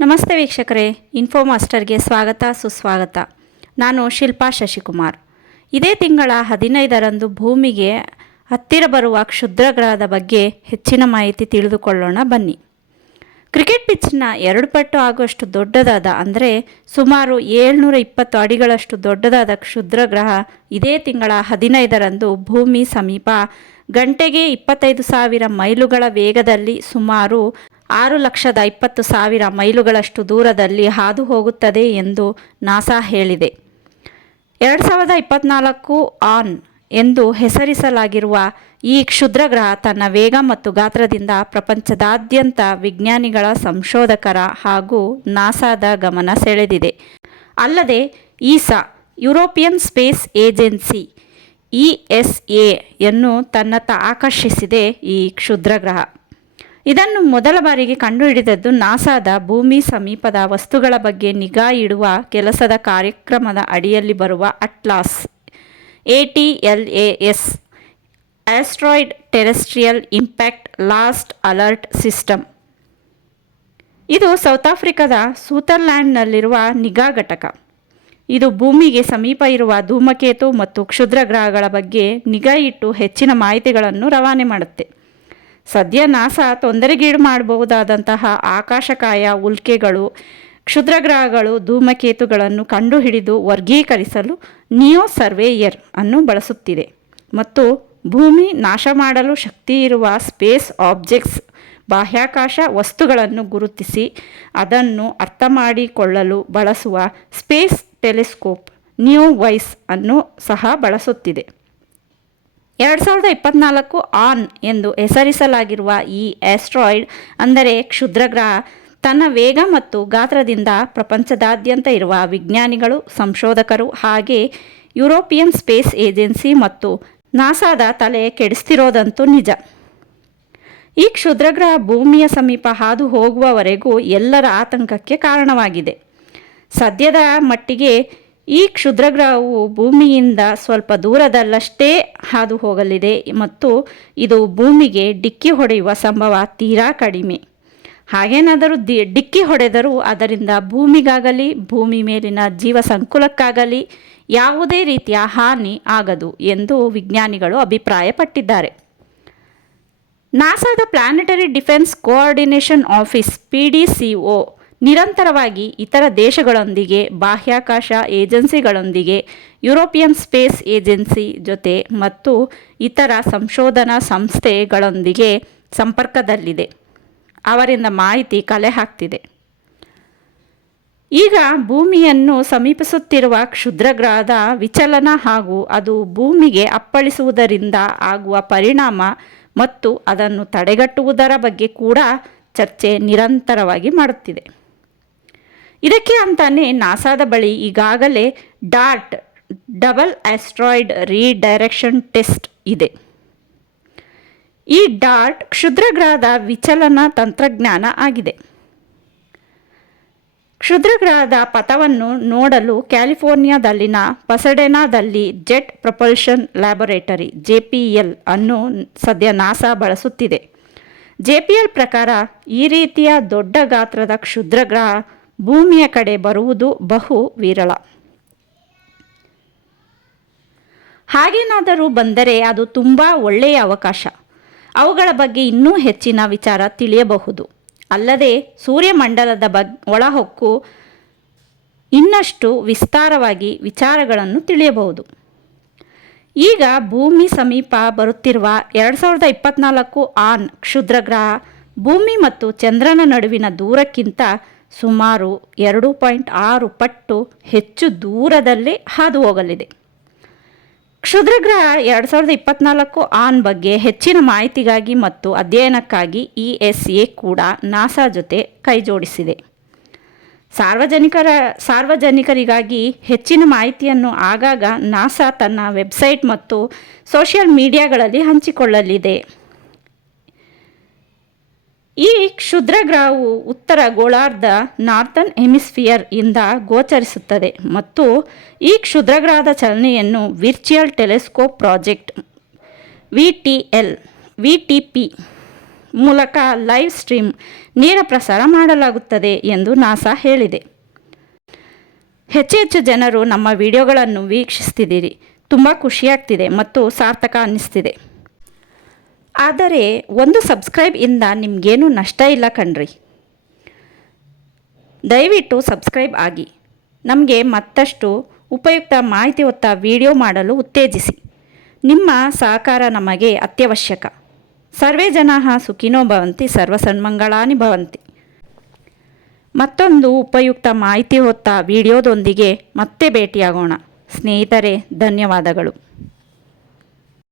ನಮಸ್ತೆ ವೀಕ್ಷಕರೇ ಇನ್ಫೋ ಮಾಸ್ಟರ್ಗೆ ಸ್ವಾಗತ, ಸುಸ್ವಾಗತ. ನಾನು ಶಿಲ್ಪಾ ಶಶಿಕುಮಾರ್. ಇದೇ ತಿಂಗಳ ಹದಿನೈದರಂದು ಭೂಮಿಗೆ ಹತ್ತಿರ ಬರುವ ಕ್ಷುದ್ರಗ್ರಹದ ಬಗ್ಗೆ ಹೆಚ್ಚಿನ ಮಾಹಿತಿ ತಿಳಿದುಕೊಳ್ಳೋಣ, ಬನ್ನಿ. ಕ್ರಿಕೆಟ್ ಪಿಚ್ನ ಎರಡು ಪಟ್ಟು ಆಗುವಷ್ಟು ದೊಡ್ಡದಾದ ಅಂದರೆ ಸುಮಾರು ಏಳ್ನೂರ ಇಪ್ಪತ್ತು ಅಡಿಗಳಷ್ಟು ದೊಡ್ಡದಾದ ಕ್ಷುದ್ರಗ್ರಹ ಇದೇ ತಿಂಗಳ ಹದಿನೈದರಂದು ಭೂಮಿ ಸಮೀಪ ಗಂಟೆಗೆ ಇಪ್ಪತ್ತೈದು ಸಾವಿರ ಮೈಲುಗಳ ವೇಗದಲ್ಲಿ ಸುಮಾರು ಆರು ಲಕ್ಷದ ಇಪ್ಪತ್ತು ಸಾವಿರ ಮೈಲುಗಳಷ್ಟು ದೂರದಲ್ಲಿ ಹಾದು ಹೋಗುತ್ತದೆ ಎಂದು ನಾಸಾ ಹೇಳಿದೆ. ಎರಡು ಸಾವಿರದ ಇಪ್ಪತ್ನಾಲ್ಕು ಆನ್ ಎಂದು ಹೆಸರಿಸಲಾಗಿರುವ ಈ ಕ್ಷುದ್ರಗ್ರಹ ತನ್ನ ವೇಗ ಮತ್ತು ಗಾತ್ರದಿಂದ ಪ್ರಪಂಚದಾದ್ಯಂತ ವಿಜ್ಞಾನಿಗಳ ಸಂಶೋಧಕರ ಹಾಗೂ ನಾಸಾದ ಗಮನ ಸೆಳೆದಿದೆ. ಅಲ್ಲದೆ ESA, European space agency, E S ಎಯನ್ನು ತನ್ನತ್ತ ಆಕರ್ಷಿಸಿದೆ ಈ ಕ್ಷುದ್ರಗ್ರಹ ಇದನ್ನು ಮೊದಲ ಬಾರಿಗೆ ಕಂಡುಹಿಡಿದದ್ದು ನಾಸಾದ ಭೂಮಿ ಸಮೀಪದ ವಸ್ತುಗಳ ಬಗ್ಗೆ ನಿಗಾ ಇಡುವ ಕೆಲಸದ ಕಾರ್ಯಕ್ರಮದ ಅಡಿಯಲ್ಲಿ ಬರುವ ATLAS, A T L A S, asteroid terrestrial impact last alert system. ಇದು ಸೌತ್ ಆಫ್ರಿಕಾದ ಸೂತರ್ಲ್ಯಾಂಡ್ನಲ್ಲಿರುವ ನಿಗಾ ಘಟಕ. ಇದು ಭೂಮಿಗೆ ಸಮೀಪ ಇರುವ ಧೂಮಕೇತು ಮತ್ತು ಕ್ಷುದ್ರ ಗ್ರಹಗಳ ಬಗ್ಗೆ ನಿಗಾ ಇಟ್ಟು ಹೆಚ್ಚಿನ ಮಾಹಿತಿಗಳನ್ನು ರವಾನೆ ಮಾಡುತ್ತೆ. ಸದ್ಯ ನಾಸಾ ತೊಂದರೆಗೀಡು ಮಾಡಬಹುದಾದಂತಹ ಆಕಾಶಕಾಯ ಉಲ್ಕೆಗಳು, ಕ್ಷುದ್ರಗ್ರಹಗಳು, ಧೂಮಕೇತುಗಳನ್ನು ಕಂಡುಹಿಡಿದು ವರ್ಗೀಕರಿಸಲು ನಿಯೋ ಸರ್ವೇಯರ್ ಅನ್ನು ಬಳಸುತ್ತಿದೆ. ಮತ್ತು ಭೂಮಿ ನಾಶ ಮಾಡಲು ಶಕ್ತಿ ಇರುವ ಸ್ಪೇಸ್ ಆಬ್ಜೆಕ್ಟ್ಸ್, ಬಾಹ್ಯಾಕಾಶ ವಸ್ತುಗಳನ್ನು ಗುರುತಿಸಿ ಅದನ್ನು ಅರ್ಥ ಮಾಡಿಕೊಳ್ಳಲು ಬಳಸುವ ಸ್ಪೇಸ್ ಟೆಲಿಸ್ಕೋಪ್, ನ್ಯೂ ವೈಸ್ ಅನ್ನು ಸಹ ಬಳಸುತ್ತಿದೆ. ಎರಡು ಸಾವಿರದ ಇಪ್ಪತ್ನಾಲ್ಕು ಆನ್ ಎಂದು ಹೆಸರಿಸಲಾಗಿರುವ ಈ ಆಸ್ಟ್ರಾಯ್ಡ್ ಅಂದರೆ ಕ್ಷುದ್ರಗ್ರಹ ತನ್ನ ವೇಗ ಮತ್ತು ಗಾತ್ರದಿಂದ ಪ್ರಪಂಚದಾದ್ಯಂತ ಇರುವ ವಿಜ್ಞಾನಿಗಳು, ಸಂಶೋಧಕರು ಹಾಗೆ ಯುರೋಪಿಯನ್ ಸ್ಪೇಸ್ ಏಜೆನ್ಸಿ ಮತ್ತು ನಾಸಾದ ತಲೆ ಕೆಡಿಸ್ತಿರೋದಂತೂ ನಿಜ. ಈ ಕ್ಷುದ್ರಗ್ರಹ ಭೂಮಿಯ ಸಮೀಪ ಹಾದು ಹೋಗುವವರೆಗೂ ಎಲ್ಲರ ಆತಂಕಕ್ಕೆ ಕಾರಣವಾಗಿದೆ. ಸದ್ಯದ ಮಟ್ಟಿಗೆ ಈ ಕ್ಷುದ್ರಗ್ರಹವು ಭೂಮಿಯಿಂದ ಸ್ವಲ್ಪ ದೂರದಲ್ಲಷ್ಟೇ ಹಾದು ಹೋಗಲಿದೆ ಮತ್ತು ಇದು ಭೂಮಿಗೆ ಡಿಕ್ಕಿ ಹೊಡೆಯುವ ಸಂಭವ ತೀರಾ ಕಡಿಮೆ. ಹಾಗೇನಾದರೂ ದಿ, ಡಿಕ್ಕಿ ಹೊಡೆದರೂ ಅದರಿಂದ ಭೂಮಿಗಾಗಲಿ, ಭೂಮಿ ಮೇಲಿನ ಜೀವ ಸಂಕುಲಕ್ಕಾಗಲಿ ಯಾವುದೇ ರೀತಿಯ ಹಾನಿ ಆಗದು ಎಂದು ವಿಜ್ಞಾನಿಗಳು ಅಭಿಪ್ರಾಯಪಟ್ಟಿದ್ದಾರೆ. ನಾಸಾದ planetary defence coordination office P D C O ನಿರಂತರವಾಗಿ ಇತರ ದೇಶಗಳೊಂದಿಗೆ ಬಾಹ್ಯಾಕಾಶ ಏಜೆನ್ಸಿಗಳೊಂದಿಗೆ, ಯುರೋಪಿಯನ್ ಸ್ಪೇಸ್ ಏಜೆನ್ಸಿ ಜೊತೆ ಮತ್ತು ಇತರ ಸಂಶೋಧನಾ ಸಂಸ್ಥೆಗಳೊಂದಿಗೆ ಸಂಪರ್ಕದಲ್ಲಿದೆ. ಅವರಿಂದ ಮಾಹಿತಿ ಕಲೆ ಹಾಕ್ತಿದೆ. ಈಗ ಭೂಮಿಯನ್ನು ಸಮೀಪಿಸುತ್ತಿರುವ ಕ್ಷುದ್ರಗ್ರಹದ ವಿಚಲನ ಹಾಗೂ ಅದು ಭೂಮಿಗೆ ಅಪ್ಪಳಿಸುವುದರಿಂದ ಆಗುವ ಪರಿಣಾಮ ಮತ್ತು ಅದನ್ನು ತಡೆಗಟ್ಟುವುದರ ಬಗ್ಗೆ ಕೂಡ ಚರ್ಚೆ ನಿರಂತರವಾಗಿ ಮಾಡುತ್ತಿದೆ. ಇದಕ್ಕೆ ಅಂತಾನೆ ನಾಸಾದ ಬಳಿ ಈಗಾಗಲೇ DART double asteroid redirection test ಇದೆ. ಈ ಡಾರ್ಟ್ ಕ್ಷುದ್ರಗ್ರಹದ ವಿಚಲನ ತಂತ್ರಜ್ಞಾನ ಆಗಿದೆ. ಕ್ಷುದ್ರಗ್ರಹದ ಪಥವನ್ನು ನೋಡಲು ಕ್ಯಾಲಿಫೋರ್ನಿಯಾದಲ್ಲಿನ ಪಸಡೆನಾದಲ್ಲಿ jet propulsion laboratory J P L ಅನ್ನು ಸದ್ಯ ನಾಸಾ ಬಳಸುತ್ತಿದೆ. ಜೆ ಪಿ ಎಲ್ ಪ್ರಕಾರ ಈ ರೀತಿಯ ದೊಡ್ಡ ಗಾತ್ರದ ಕ್ಷುದ್ರಗ್ರಹ ಭೂಮಿಯ ಕಡೆ ಬರುವುದು ಬಹು ವಿರಳ. ಹಾಗೇನಾದರೂ ಬಂದರೆ ಅದು ತುಂಬ ಒಳ್ಳೆಯ ಅವಕಾಶ. ಅವುಗಳ ಬಗ್ಗೆ ಇನ್ನೂ ಹೆಚ್ಚಿನ ವಿಚಾರ ತಿಳಿಯಬಹುದು. ಅಲ್ಲದೆ ಸೂರ್ಯಮಂಡಲದ ಬಗ್, ಒಳಹೊಕ್ಕು ಇನ್ನಷ್ಟು ವಿಸ್ತಾರವಾಗಿ ವಿಚಾರಗಳನ್ನು ತಿಳಿಯಬಹುದು. ಈಗ ಭೂಮಿ ಸಮೀಪ ಬರುತ್ತಿರುವ ಎರಡು ಸಾವಿರದ ಇಪ್ಪತ್ನಾಲ್ಕು ಆನ್ ಕ್ಷುದ್ರಗ್ರಹ ಭೂಮಿ ಮತ್ತು ಚಂದ್ರನ ನಡುವಿನ ದೂರಕ್ಕಿಂತ ಸುಮಾರು ಎರಡು ಪಾಯಿಂಟ್ ಆರು ಪಟ್ಟು ಹೆಚ್ಚು ದೂರದಲ್ಲಿ ಹಾದು ಹೋಗಲಿದೆ. ಕ್ಷುದ್ರಗ್ರಹ ಎರಡು ಸಾವಿರದ ಇಪ್ಪತ್ನಾಲ್ಕು ಆನ್ ಬಗ್ಗೆ ಹೆಚ್ಚಿನ ಮಾಹಿತಿಗಾಗಿ ಮತ್ತು ಅಧ್ಯಯನಕ್ಕಾಗಿ ಇ ಎಸ್ ಎ ಕೂಡ ನಾಸಾ ಜೊತೆ ಕೈಜೋಡಿಸಿದೆ. ಸಾರ್ವಜನಿಕರ, ಸಾರ್ವಜನಿಕರಿಗಾಗಿ ಹೆಚ್ಚಿನ ಮಾಹಿತಿಯನ್ನು ಆಗಾಗ ನಾಸಾ ತನ್ನ ವೆಬ್ಸೈಟ್ ಮತ್ತು ಸೋಷಿಯಲ್ ಮೀಡಿಯಾಗಳಲ್ಲಿ ಹಂಚಿಕೊಳ್ಳಲಿದೆ. ಈ ಕ್ಷುದ್ರಗ್ರಹವು ಉತ್ತರ ಗೋಳಾರ್ಧ ನಾರ್ತನ್ ಹೆಮಿಸ್ಫಿಯರ್ ಇಂದ ಗೋಚರಿಸುತ್ತದೆ ಮತ್ತು ಈ ಕ್ಷುದ್ರಗ್ರಹದ ಚಲನೆಯನ್ನು virtual telescope project V T L V T P ಮೂಲಕ ಲೈವ್ ಸ್ಟ್ರೀಮ್ ನೇರ ಪ್ರಸಾರ ಮಾಡಲಾಗುತ್ತದೆ ಎಂದು ನಾಸಾ ಹೇಳಿದೆ. ಹೆಚ್ಚು ಹೆಚ್ಚು ಜನರು ನಮ್ಮ ವಿಡಿಯೋಗಳನ್ನು ವೀಕ್ಷಿಸ್ತಿದ್ದೀರಿ. ತುಂಬ ಖುಷಿಯಾಗ್ತಿದೆ ಮತ್ತು ಸಾರ್ಥಕ ಅನ್ನಿಸ್ತಿದೆ. ಆದರೆ ಒಂದು ಸಬ್ಸ್ಕ್ರೈಬ್ ಇಂದ ನಿಮಗೇನು ನಷ್ಟ ಇಲ್ಲ ಕಣ್ರಿ. ದಯವಿಟ್ಟು ಸಬ್ಸ್ಕ್ರೈಬ್ ಆಗಿ. ನಮಗೆ ಮತ್ತಷ್ಟು ಉಪಯುಕ್ತ ಮಾಹಿತಿ ಹೊತ್ತ ವಿಡಿಯೋ ಮಾಡಲು ಉತ್ತೇಜಿಸಿ. ನಿಮ್ಮ ಸಹಕಾರ ನಮಗೆ ಅತ್ಯವಶ್ಯಕ. ಸರ್ವೇ ಜನಾ ಸುಖಿನೋ ಭವಂತಿ ಸರ್ವಸನ್ಮಂಗಳಾನಿ ಭವಂತಿ. ಮತ್ತೊಂದು ಉಪಯುಕ್ತ ಮಾಹಿತಿ ಹೊತ್ತ ವಿಡಿಯೋದೊಂದಿಗೆ ಮತ್ತೆ ಭೇಟಿಯಾಗೋಣ. ಸ್ನೇಹಿತರೆ, ಧನ್ಯವಾದಗಳು.